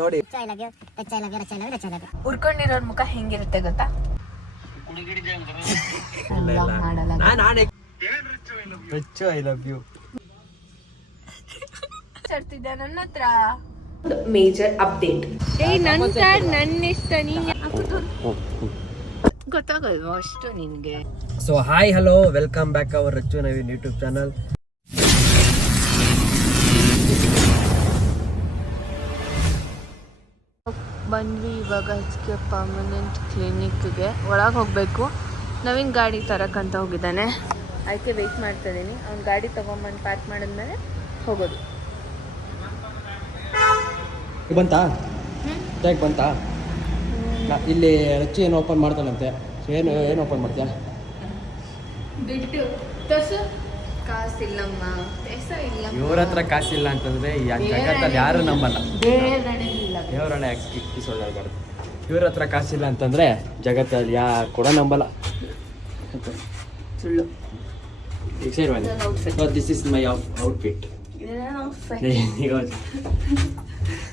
ನೋಡಿ ಉರ್ಕೊಂಡಿರೋರ್ ಮುಖ ಹೆಂಗಿರುತ್ತೆ ಗೊತ್ತಾ? ಐ ಲವ್ ಯು ಚರ್ತಿದ್ದ ನನ್ನ ಹತ್ರ ಮೇಜರ್ ಅಪ್ಡೇಟ್. ನನ್ನ ಇಷ್ಟ ನೀನ್ ಗೊತ್ತಾಗಲ್ವಾ ಅಷ್ಟು ನಿನ್ಗೆ? So hi hello welcome back hour Rachchu Naveen YouTube channel. ಬಂದ್ವಿ ಇವಾಗ HK ಪರ್ಮನೆಂಟ್ ಕ್ಲಿನಿಕ್ಗೆ. ಒಳಗೆ ಹೋಗಬೇಕು. ನವೀನ್ ಗಾಡಿ ತರಕ್ಕಂತ ಹೋಗಿದ್ದಾನೆ, ಅದಕ್ಕೆ ವೆಯ್ಟ್ ಮಾಡ್ತಾ ಇದ್ದೀನಿ. ಅವ್ನ ಗಾಡಿ ತೊಗೊಂಬಂದು ಪಾರ್ಕ್ ಮಾಡಿದ್ಮೇಲೆ ಹೋಗೋದು. ಬಂತಾ ಹೇಗೆ ಬಂತಾ? ಇಲ್ಲಿ ರಚ್ಚು ಏನು ಓಪನ್ ಮಾಡ್ತಾನಂತೆ. ಏನು ಓಪನ್ ಮಾಡ್ತೀಯಾ? ದುಡ್ಡು ತೋರ್ಸು. ಕಾಸಿಲ್ಲಮ್ಮ, ಪೈಸಾ ಇಲ್ಲ. ಇವ್ರ ಹತ್ರ ಕಾಸಿಲ್ಲ ಅಂತಂದ್ರೆ ಈ ಜಗತ್ತಲ್ಲಿ ಯಾರು ನಂಬಲ್ಲ. ದೇವರನ್ನ ಕಿಸೊಳ್ಳಾಡ್ಬಾರ್ದು. ಇವ್ರ ಹತ್ರ ಕಾಸಿಲ್ಲ ಅಂತಂದ್ರೆ ಜಗತ್ತಲ್ಲಿ ಯಾರು ಕೂಡ ನಂಬಲ್ಲ. ಸುಳ್ಳು. This is my outfit.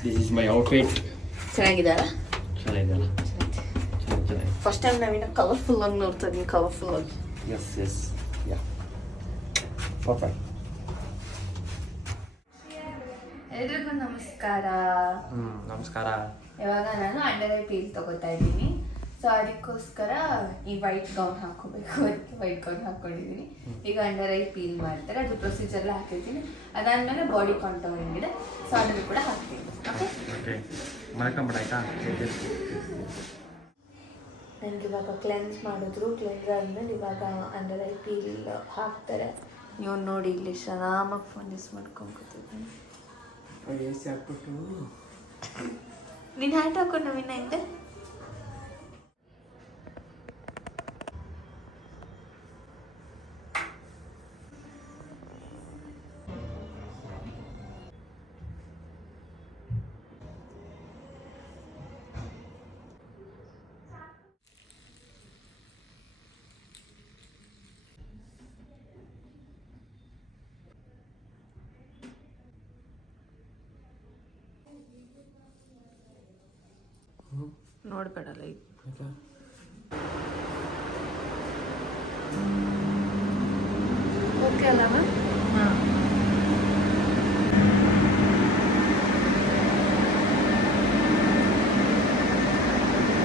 This is my outfit. ಚೆನ್ನಾಗಿದ್ದಾರ? ಚೆನ್ನಾಗಿದೆಯಲ್ಲ. ಫಸ್ಟ್ ಟೈಮ್ ನಾವಿನ್ನ ಕಲರ್ಫುಲ್ ಆಗಿ ನೋಡ್ತಾ ಇದೀನಿ. ಕಲರ್ಫುಲ್ ಆಗಿ. Yes yes yeah perfect. ಎಲ್ರಿಗೂ ನಮಸ್ಕಾರ. ನಮಸ್ಕಾರ. ಇವಾಗ ನಾನು ಅಂಡರ್ ಐ ಪೀಲ್ ತಗೋತಾ ಇದ್ದೀನಿ. ಸೊ ಅದಕ್ಕೋಸ್ಕರ ಈ ವೈಟ್ ಗೌನ್ ಹಾಕೋಬೇಕು. ವೈಟ್ ಗೌನ್ ಹಾಕೊಂಡಿದ್ದೀನಿ. ಈಗ ಅಂಡರ್ ಐ ಪೀಲ್ ಮಾಡ್ತಾರೆ, ಅದು ಪ್ರೊಸೀಜರ್ ಎಲ್ಲ ಹಾಕಿರ್ತೀನಿ. ಅದಾದ್ಮೇಲೆ ಬಾಡಿ ಕಾಂಟೋರಿಂಗ್ ಇದೆ, ಸೊ ಅದನ್ನು ಕೂಡ ಹಾಕ್ತೀನಿ. ಓಕೆ, ಮಾಡ್ಕೊಂಬಿಡಾಯ್ತಾ? ನನಗೆ ಇವಾಗ ಕ್ಲೆನ್ಸ್ ಮಾಡಿದ್ರು. ಕ್ಲೆನ್ಸ್ ಆದ್ಮೇಲೆ ಇವಾಗ ಅಂಡರ್ ಐ ಪೀಲ್ ಹಾಕ್ತಾರೆ. ನೀವು ನೋಡಿ ಇಲ್ಲಿ ಆರಾಮಾಗಿ ಫೋನ್ ಯೂಸ್ ಮಾಡ್ಕೊಂಡ್ಕೊತಿದ್ದೀನಿ. ನೀನು ಹ್ಯಾಟ್ ಹಾಕೊಂಡು ನವೀನ ಹಿಂದೆ. ನೋಡ್ಬೇಡಲ್ಲ ಈಗ. ಓಕೆ ಅಲ್ಲಮ್ಮ? ಹಾಂ.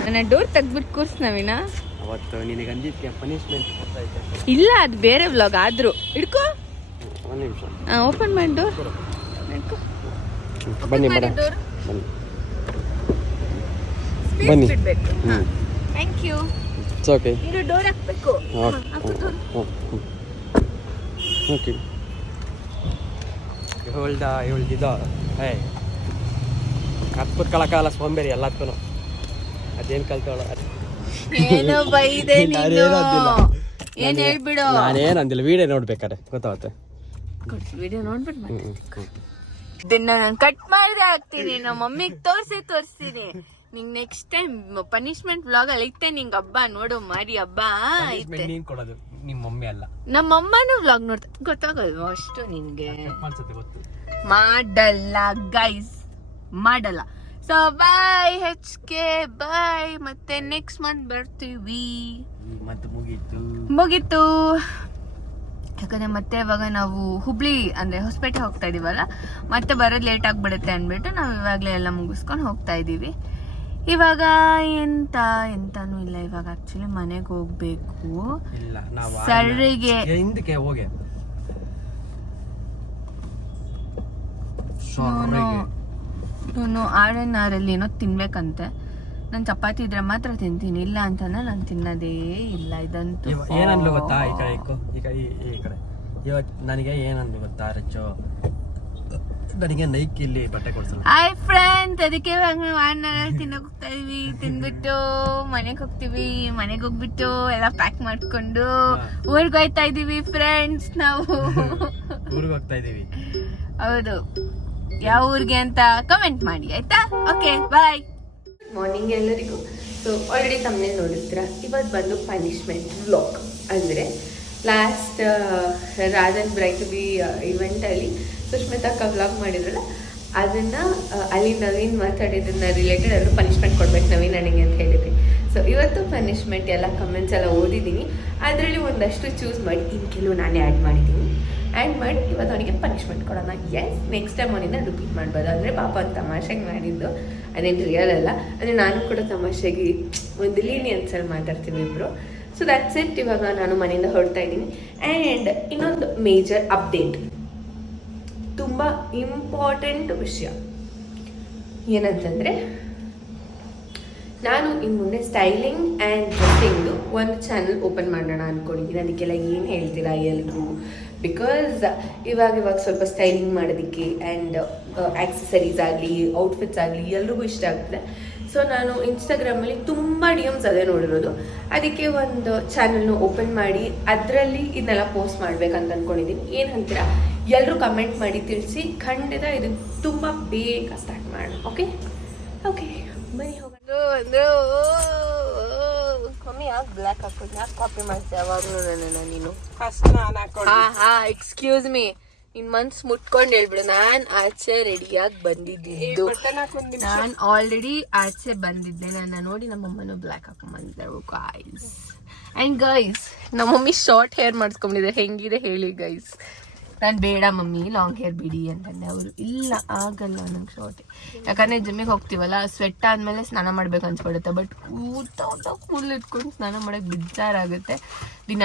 ನನ್ನ ಡೋರ್ ತೆಗ್ದ್ಬಿಟ್ಟು ಕೂರ್ಸ್ ನವೀನ. ಅವತ್ತು ನಿನಗೆ ಅಂದಿದ್ದೆ ಪನಿಷ್ಮೆಂಟ್ ಕೊಡ್ತಾ ಇದ್ದೆ. ಇಲ್ಲ, ಅದು ಬೇರೆ ವ್ಲಾಗ್ ಆದರೂ ಹಿಡ್ಕೋ. ಒಂದು ನಿಮಿಷ. ಹಾಂ, ಓಪನ್ ಮಾಡಿ ಡೋರ್. ಹಿಡ್ಕೋ. ಬನ್ನಿ ಮೇಡಮ್, ಡೋರ್ ಬನ್ನಿ ಬನ್ನಿ. ಬಿಡಬೇಕು. ಹಾಂ, ಥ್ಯಾಂಕ್ ಯು. It's okay. ಇದು ಡೋರ್ ಹಾಕಬೇಕು. ಓಕೆ. ಇವಳ್ದಿದ್ದು ಕತ್ಕುತ್ಕೊಳಕಾಲ ಸೋಂಬೇರಿ ಎಲ್ಲದಕ್ಕೂ. ಅದೇನು ಕಲ್ತವಳ? ಏನು ಬೈದೆ ನೀನು? ಏನು ಹೇಳ್ಬಿಡು. ನಾನೇನು ಅಂದಿಲ್ಲ, ವಿಡಿಯೋ ನೋಡ್ಬೇಕಾರೆ ಗೊತ್ತಾಗುತ್ತೆ. ವಿಡಿಯೋ ನೋಡ್ಬಿಟ್ಟು ಇದನ್ನ ನಾನು ಕಟ್ ಮಾಡದೆ ಹಾಕ್ತೀನಿ. ನಮ್ಮ ಮಮ್ಮಿಗೆ ತೋರಿಸ್ತೀನಿ. ನಿಂಗೆ ನೆಕ್ಸ್ಟ್ ಟೈಮ್ ಪನಿಷ್ಮೆಂಟ್ ವ್ಲಾಗ್ ಅಲ್ಲಿ ಐತೆ. ನಿಂಗೆ ಹಬ್ಬ ನೋಡು ಮಾರಿ ಹಬ್ಬ ಐತೆ. ನೀನ್ ಕೊಡೋದು ನಿಮ್ಮ ಮಮ್ಮಿ ಅಲ್ಲ, ನಮ್ಮ ಅಮ್ಮನೂ ವ್ಲಾಗ್ ನೋಡ್ತಾ. ಗೊತ್ತಾಗಲ್ವಾ ಅಷ್ಟು ನಿನ್ಗೆ? ಗೊತ್ತು. ಮಾಡಲ್ಲ ಗೈಸ್, ಮಾಡಲ್ಲ. ಸೊ ಬಾಯ್ HK, ಬಾಯ್. ಮತ್ತೆ ನೆಕ್ಸ್ಟ್ ಮಂತ್ ಬರ್ತೀವಿ. ಮತ್ತೆ ಮುಗೀತು. ಯಾಕಂದ್ರೆ ಮತ್ತೆ ಇವಾಗ ನಾವು ಹುಬ್ಳಿ ಅಂದ್ರೆ ಹೊಸಪೇಟೆ ಹೋಗ್ತಾ ಇದೀವಲ್ಲ, ಮತ್ತೆ ಬರೋದು ಲೇಟ್ ಆಗ್ಬಿಡುತ್ತೆ ಅಂದ್ಬಿಟ್ಟು ನಾವು ಇವಾಗಲೇ ಎಲ್ಲ ಮುಗಿಸ್ಕೊಂಡು ಹೋಗ್ತಾ ಇದೀವಿ. ಇವಾಗ ಎಂತಾನು ಇಲ್ಲ. ಇವಾಗ ಆಕ್ಚುಲಿ ಮನೆಗೆ ಹೋಗ್ಬೇಕು. ಸರ್ರಿಗೆ ಹಿಂದಕ್ಕೆ ಹೋಗಿ ನಾನು R&R ಅಲ್ಲಿ ಏನೋ ತಿನ್ಬೇಕಂತೆ. ನಾನು ಚಪಾತಿ ಇದ್ರೆ ಮಾತ್ರ ತಿಂತೀನಿ, ಇಲ್ಲ ಅಂತಂದ್ರೆ ನಾನು ತಿನ್ನೋದೇ ಇಲ್ಲ. ಇದಂತೂ ಏನಂದ್ಲು ಗೊತ್ತಾ? ಈ ಕಡೆ ಇವತ್ತು ನನಗೆ ಏನಂದ್ಲು ಗೊತ್ತಾ ರಚ್ಚು? ನನಗೆ ನೈಕ್ ಇಲ್ಲಿ ಬಟ್ಟೆ ಕೊಡ್ಸಲ್ಲ. ಹಾಯ್ ಫ್ರೆಂಡ್ಸ್, ಅದಕ್ಕೆ ತಿನ್ನಕ್ ಹೋಗ್ತಾ ಇದೀವಿ. ತಿನ್ಬಿಟ್ಟು ಮನೆಗೆ ಹೋಗ್ತೀವಿ. ಮನೆಗೆ ಹೋಗ್ಬಿಟ್ಟು ಎಲ್ಲ ಪ್ಯಾಕ್ ಮಾಡ್ಕೊಂಡು ಊರ್ಗ್ ಹೋಯ್ತಾ ಇದೀವಿ ಫ್ರೆಂಡ್ಸ್. ನಾವು ಊರಿಗೆ ಹೋಗ್ತಾ ಇದೀವಿ. ಹೌದು, ಯಾವ ಊರಿಗೆ ಅಂತ ಕಮೆಂಟ್ ಮಾಡಿ ಆಯ್ತಾ? Okay, bye. ಮಾರ್ನಿಂಗ್ ಎಲ್ಲರಿಗೂ. ಸೊ ಆಲ್ರೆಡಿ ತಮ್ಮನೇ ನೋಡಿದ್ರ. ಇವತ್ತು ಬಂದು ಪನಿಷ್ಮೆಂಟ್ ವ್ಲಾಗ್. ಅಂದರೆ ಲಾಸ್ಟ್ ರಾಜನ್ ಬ್ರೈಟ್ ಬಿ ಇವೆಂಟಲ್ಲಿ ಸುಷ್ಮಿತಾ ವ್ಲಾಗ್ ಮಾಡಿದ್ರಲ್ಲ, ಅದನ್ನು ಅಲ್ಲಿ ನವೀನ್ ಮಾತಾಡಿದ್ದನ್ನ ರಿಲೇಟೆಡ್ ಎಲ್ಲರೂ ಪನಿಷ್ಮೆಂಟ್ ಕೊಡ್ಬೇಕು ನವೀನ್ ನನಗೆ ಅಂತ ಹೇಳಿದ್ವಿ. ಸೊ ಇವತ್ತು ಪನಿಷ್ಮೆಂಟ್ ಎಲ್ಲ ಕಮೆಂಟ್ಸ್ ಎಲ್ಲ ಓದಿದ್ದೀನಿ, ಅದರಲ್ಲಿ ಒಂದಷ್ಟು ಚೂಸ್ ಮಾಡಿ ಇನ್ನು ಕೆಲವು ನಾನೇ ಆ್ಯಡ್ ಮಾಡಿದ್ದೀನಿ. ಆ್ಯಡ್ ಮಾಡಿ ಇವತ್ತು ಅವನಿಗೆ ಪನಿಷ್ಮೆಂಟ್ ಕೊಡೋಣ. ಎಸ್, ನೆಕ್ಸ್ಟ್ ಟೈಮ್ ಅವನಿಂದ ರಿಪೀಟ್ ಮಾಡ್ಬೋದು. ಅಂದರೆ ಪಾಪ ಒಂದು ತಮಾಷೆಗೆ ಮಾಡಿದ್ದು, ಅದೇನು ರಿಯಲ್ ಅಲ್ಲ. ಅಂದರೆ ನಾನು ಕೂಡ ತಮಾಷೆಗೆ ಒಂದು ಲೀನಿಯನ್ಸಲ್ಲಿ ಮಾತಾಡ್ತೀವಿ ಇಬ್ಬರು. So that's it. ಇವಾಗ ನಾನು ಮನೆಯಿಂದ ಹೊರಡ್ತಾ ಇದ್ದೀನಿ. ಆ್ಯಂಡ್ ಇನ್ನೊಂದು ಮೇಜರ್ ಅಪ್ಡೇಟ್, ತುಂಬ ಇಂಪಾರ್ಟೆಂಟ್ ವಿಷಯ ಏನಂತಂದರೆ, ನಾನು ಇನ್ನು ಮುಂದೆ ಸ್ಟೈಲಿಂಗ್ ಆ್ಯಂಡ್ ಡ್ರೆಸ್ಸಿಂಗ್ದು ಒಂದು ಚಾನಲ್ ಓಪನ್ ಮಾಡೋಣ ಅಂದ್ಕೊಂಡಿದ್ದೀನಿ. ಅದಕ್ಕೆಲ್ಲ ಏನು ಹೇಳ್ತೀರಾ ಎಲ್ರಿಗೂ? ಬಿಕಾಸ್ ಇವಾಗ ಸ್ವಲ್ಪ ಸ್ಟೈಲಿಂಗ್ ಮಾಡೋದಕ್ಕೆ ಆ್ಯಂಡ್ ಆಕ್ಸೆಸರೀಸ್ ಆಗಲಿ ಔಟ್ಫಿಟ್ಸ್ ಆಗಲಿ ಎಲ್ರಿಗೂ ಇಷ್ಟ ಆಗ್ತದೆ. ಸೊ ನಾನು ಇನ್ಸ್ಟಾಗ್ರಾಮಲ್ಲಿ ತುಂಬ DMs ಅದೇ ನೋಡಿರೋದು. ಅದಕ್ಕೆ ಒಂದು ಚಾನಲ್ನ ಓಪನ್ ಮಾಡಿ ಅದರಲ್ಲಿ ಇದನ್ನೆಲ್ಲ ಪೋಸ್ಟ್ ಮಾಡ್ಬೇಕಂತ ಅಂದ್ಕೊಂಡಿದ್ದೀನಿ. ಏನು ಅಂತೀರಾ? ಎಲ್ಲರೂ ಕಮೆಂಟ್ ಮಾಡಿ ತಿಳಿಸಿ. ಖಂಡಿತ ಇದು ತುಂಬ ಬೇಗ ಸ್ಟಾರ್ಟ್ ಮಾಡೋಣ. ಓಕೆ ಓಕೆ, ಬನ್ನಿ ಹೋಗೋಣ. ಮಮ್ಮಿ ಯಾಕೆ ಬ್ಲ್ಯಾಕ್ ಹಾಕೋದು? ಯಾಕೆ ಕಾಪಿ ಮಾಡ್ತೀಯ ಯಾವಾಗಲೂ ನನ್ನ ನೀನು? ಎಕ್ಸ್ಕ್ಯೂಸ್ ಮೀ, ನಿನ್ ಮನ್ಸು ಮುಟ್ಕೊಂಡು ಹೇಳ್ಬಿಡು. ನಾನು ಆಚೆ ರೆಡಿಯಾಗಿ ಬಂದಿದ್ದು. ನಾನು ಆಲ್ರೆಡಿ ಆಚೆ ಬಂದಿದ್ದೆ. ನನ್ನ ನೋಡಿ ನಮ್ಮಮ್ಮನೂ ಬ್ಲ್ಯಾಕ್ ಹಾಕೊಂಡ್ ಬಂದಿದ್ದಾರೆ ಗೈಸ್. ಆ್ಯಂಡ್ ಗೈಸ್, ನಮ್ಮ ಮಮ್ಮಿ ಶಾರ್ಟ್ ಹೇರ್ ಮಾಡಿಸ್ಕೊಂಡಿದ್ದಾರೆ. ಹೆಂಗಿದೆ ಹೇಳಿ ಗೈಸ್? ನಾನು ಬೇಡ ಮಮ್ಮಿ ಲಾಂಗ್ ಹೇರ್ ಬಿಡಿ ಅಂತಂದೆ. ಅವರು ಇಲ್ಲ ಆಗಲ್ಲ ನಂಗೆ ಶಾರ್ಟ್, ಯಾಕಂದರೆ ಜಿಮ್ಮಿಗೆ ಹೋಗ್ತೀವಲ್ಲ, ಸ್ವೆಟ್ ಆದಮೇಲೆ ಸ್ನಾನ ಮಾಡ್ಬೇಕು ಅನ್ಸ್ಬಿಡುತ್ತೆ. ಬಟ್ ಕೂಲ್ ಇಟ್ಕೊಂಡು ಸ್ನಾನ ಮಾಡೋಕ್ಕೆ ಬೇಜಾರಾಗುತ್ತೆ. ದಿನ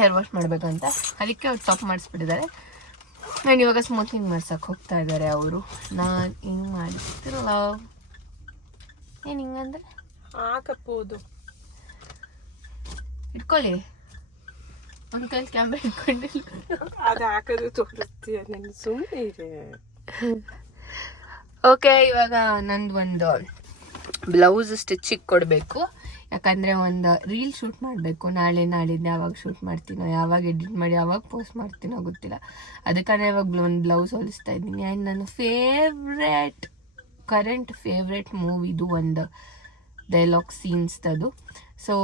ಹೇರ್ ವಾಶ್ ಮಾಡ್ಬೇಕಂತ, ಅದಕ್ಕೆ ಅವ್ರು ಸ್ಟಾಪ್ ಮಾಡಿಸ್ಬಿಟ್ಟಿದ್ದಾರೆ. ನಾನು ಇವಾಗ ಸ್ಮೂತಿಂಗ್ ಮಾಡ್ಸಕ್ಕೆ ಹೋಗ್ತಾ ಇದ್ದಾರೆ ಅವರು. ನಾನು ಹಿಂಗೆ ಮಾಡಿಸ್ತಿರಲ್ಲ, ಏನು ಹಿಂಗಂದ್ರೆ ಹಾಕಬಹುದು. ಇಟ್ಕೊಳ್ಳಿ, ಒಂದು ಕೈಲಿ ಕ್ಯಾಮ್ರಾ ಇಟ್ಕೊಂಡಿಲ್ಲ, ಅದು ಹಾಕೋದು ತೋರಿಸ್ತೀಯ ನನಗೆ ಸುಮ್ಮನೆ ಇದೆ. ಓಕೆ, ಇವಾಗ ನಂದು ಒಂದು ಬ್ಲೌಸ್ ಸ್ಟಿಚಿಗೆ ಕೊಡಬೇಕು. ಯಾಕಂದರೆ ಒಂದು ರೀಲ್ ಶೂಟ್ ಮಾಡಬೇಕು. ನಾಳಿದ್ದು ಯಾವಾಗ ಶೂಟ್ ಮಾಡ್ತೀನೋ, ಯಾವಾಗ ಎಡಿಟ್ ಮಾಡಿ ಯಾವಾಗ ಪೋಸ್ಟ್ ಮಾಡ್ತೀನೋ ಗೊತ್ತಿಲ್ಲ. ಅದಕ್ಕಂದರೆ ಇವಾಗ ಒಂದು ಬ್ಲೌಸ್ ಹೊಲಿಸ್ತಾ ಇದ್ದೀನಿ. ಆ್ಯಂಡ್ ನನ್ನ ಕರೆಂಟ್ ಫೇವ್ರೆಟ್ ಮೂವಿದು ಒಂದು ಡೈಲಾಗ್ ಸೀನ್ಸ್ದು. ಸೊ